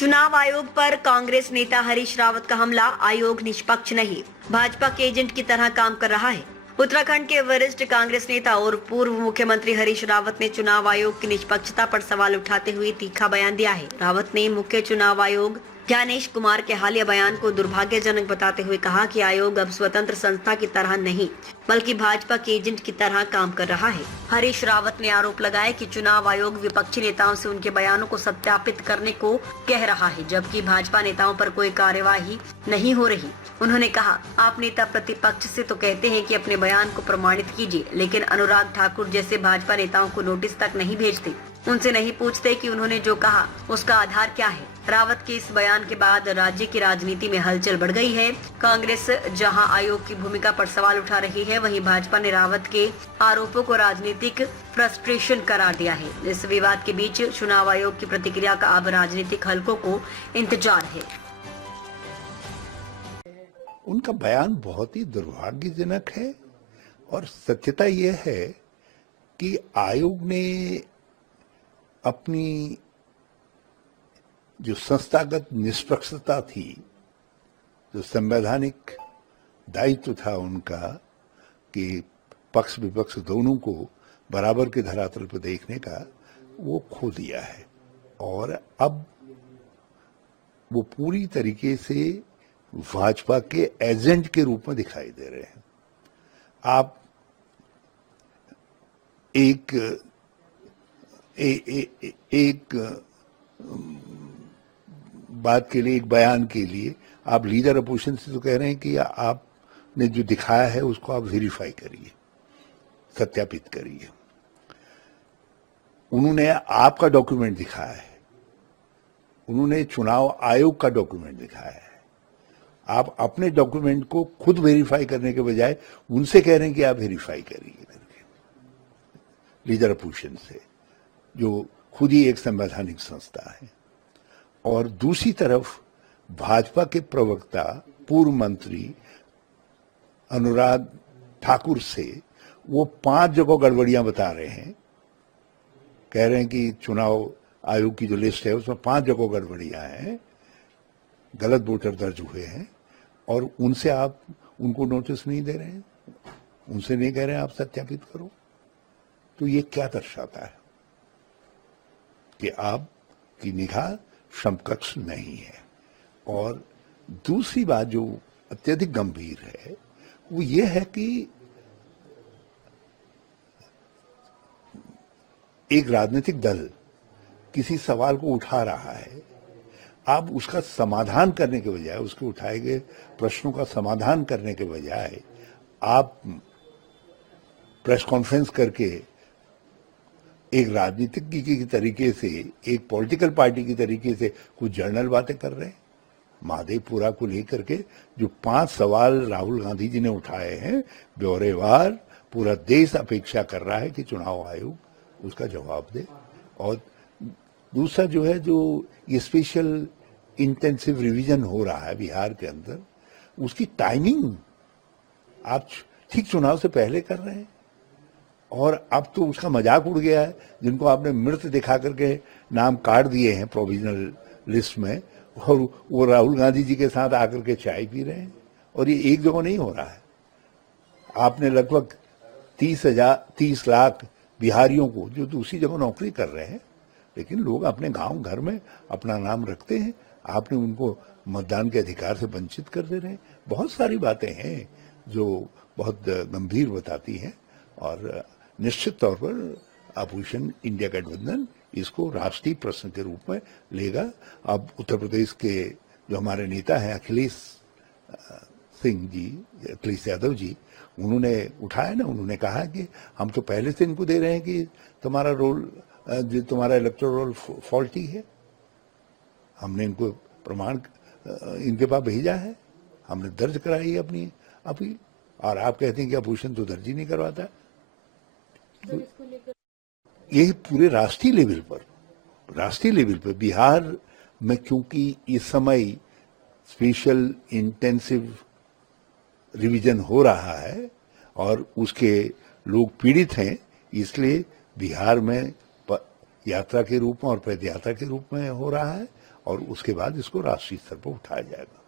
चुनाव आयोग पर कांग्रेस नेता हरीश रावत का हमला। आयोग निष्पक्ष नहीं, भाजपा के एजेंट की तरह काम कर रहा है। उत्तराखंड के वरिष्ठ कांग्रेस नेता और पूर्व मुख्यमंत्री हरीश रावत ने चुनाव आयोग की निष्पक्षता पर सवाल उठाते हुए तीखा बयान दिया है। रावत ने मुख्य चुनाव आयोग ज्ञानेश कुमार के हालिया बयान को दुर्भाग्यजनक बताते हुए कहा कि आयोग अब स्वतंत्र संस्था की तरह नहीं बल्कि भाजपा के एजेंट की तरह काम कर रहा है। हरीश रावत ने आरोप लगाया कि चुनाव आयोग विपक्षी नेताओं से उनके बयानों को सत्यापित करने को कह रहा है, जबकि भाजपा नेताओं पर कोई कार्यवाही नहीं हो रही। उन्होंने कहा, आप नेता प्रतिपक्ष से तो कहते हैं कि अपने बयान को प्रमाणित कीजिए, लेकिन अनुराग ठाकुर जैसे भाजपा नेताओं को नोटिस तक नहीं भेजते, उनसे नहीं पूछते कि उन्होंने जो कहा उसका आधार क्या है। रावत के इस बयान के बाद राज्य की राजनीति में हलचल बढ़ गई है। कांग्रेस जहां आयोग की भूमिका पर सवाल उठा रही है, वहीं भाजपा ने रावत के आरोपों को राजनीतिक फ्रस्ट्रेशन करार दिया है। इस विवाद के बीच चुनाव आयोग की प्रतिक्रिया का अब राजनीतिक हलकों को इंतजार है। उनका बयान बहुत ही दुर्भाग्यजनक है और सत्यता यह है कि आयोग ने अपनी जो संस्थागत निष्पक्षता थी, जो संवैधानिक दायित्व था उनका कि पक्ष विपक्ष दोनों को बराबर के धरातल पर देखने का, वो खो दिया है। और अब वो पूरी तरीके से भाजपा के एजेंट के रूप में दिखाई दे रहे हैं। आप एक बात के लिए, एक बयान के लिए आप लीडर अपोजिशन से तो कह रहे हैं कि आपने जो दिखाया है उसको आप वेरीफाई करिए, सत्यापित करिए। उन्होंने आपका डॉक्यूमेंट दिखाया है, उन्होंने चुनाव आयोग का डॉक्यूमेंट दिखाया है। आप अपने डॉक्यूमेंट को खुद वेरीफाई करने के बजाय उनसे कह रहे हैं कि आप वेरीफाई करिए करके, लीडर अपोजिशन से, जो खुद ही एक संवैधानिक संस्था है। और दूसरी तरफ भाजपा के प्रवक्ता पूर्व मंत्री अनुराग ठाकुर से वो 5 जगह गड़बड़ियां बता रहे हैं, कह रहे हैं कि चुनाव आयोग की जो लिस्ट है उसमें 5 जगह गड़बड़ियां हैं, गलत वोटर दर्ज हुए हैं, और उनसे आप उनको नोटिस नहीं दे रहे हैं, उनसे नहीं कह रहे हैं आप सत्यापित करो। तो ये क्या दर्शाता है कि आपकी निगाह समकक्ष नहीं है। और दूसरी बात जो अत्यधिक गंभीर है वो ये है कि एक राजनीतिक दल किसी सवाल को उठा रहा है, आप उसका समाधान करने के बजाय, उसके उठाए गए प्रश्नों का समाधान करने के बजाय आप प्रेस कॉन्फ्रेंस करके एक राजनीतिज्ञ की तरीके से, एक पॉलिटिकल पार्टी की तरीके से कुछ जर्नल बातें कर रहे हैं। महादेवपुरा को लेकर के जो 5 सवाल राहुल गांधी जी ने उठाए हैं, ब्यौरेवार पूरा देश अपेक्षा कर रहा है कि चुनाव आयोग उसका जवाब दे। और दूसरा जो है, जो ये स्पेशल इंटेंसिव रिवीजन हो रहा है बिहार के अंदर, उसकी टाइमिंग आप ठीक चुनाव से पहले कर रहे हैं। और अब तो उसका मजाक उड़ गया है, जिनको आपने मृत दिखा करके नाम काट दिए हैं प्रोविजनल लिस्ट में, और वो राहुल गांधी जी के साथ आकर के चाय पी रहे हैं। और ये एक जगह नहीं हो रहा है। आपने लगभग 30 लाख बिहारियों को, जो दूसरी जगह नौकरी कर रहे हैं लेकिन लोग अपने गांव घर में अपना नाम रखते हैं, आपने उनको मतदान के अधिकार से वंचित कर दे रहे हैं। बहुत सारी बातें हैं जो बहुत गंभीर बताती हैं। और निश्चित तौर पर अपोजिशन इंडिया गठबंधन इसको राष्ट्रीय प्रश्न के रूप में लेगा। अब उत्तर प्रदेश के जो हमारे नेता हैं अखिलेश यादव जी, उन्होंने उठाया ना, उन्होंने कहा कि हम तो पहले से इनको दे रहे हैं कि तुम्हारा रोल, जो तुम्हारा इलेक्टोरल रोल फॉल्टी है। हमने इनको प्रमाण इनके पास भेजा है, हमने दर्ज कराई है अपनी अपील, और आप कहते हैं कि अपोजिशन तो दर्ज ही नहीं करवाता। तो यही पूरे राष्ट्रीय लेवल पर बिहार में, क्योंकि इस समय स्पेशल इंटेंसिव रिवीजन हो रहा है और उसके लोग पीड़ित हैं, इसलिए बिहार में यात्रा के रूप में और पदयात्रा के रूप में हो रहा है। और उसके बाद इसको राष्ट्रीय स्तर पर उठाया जाएगा।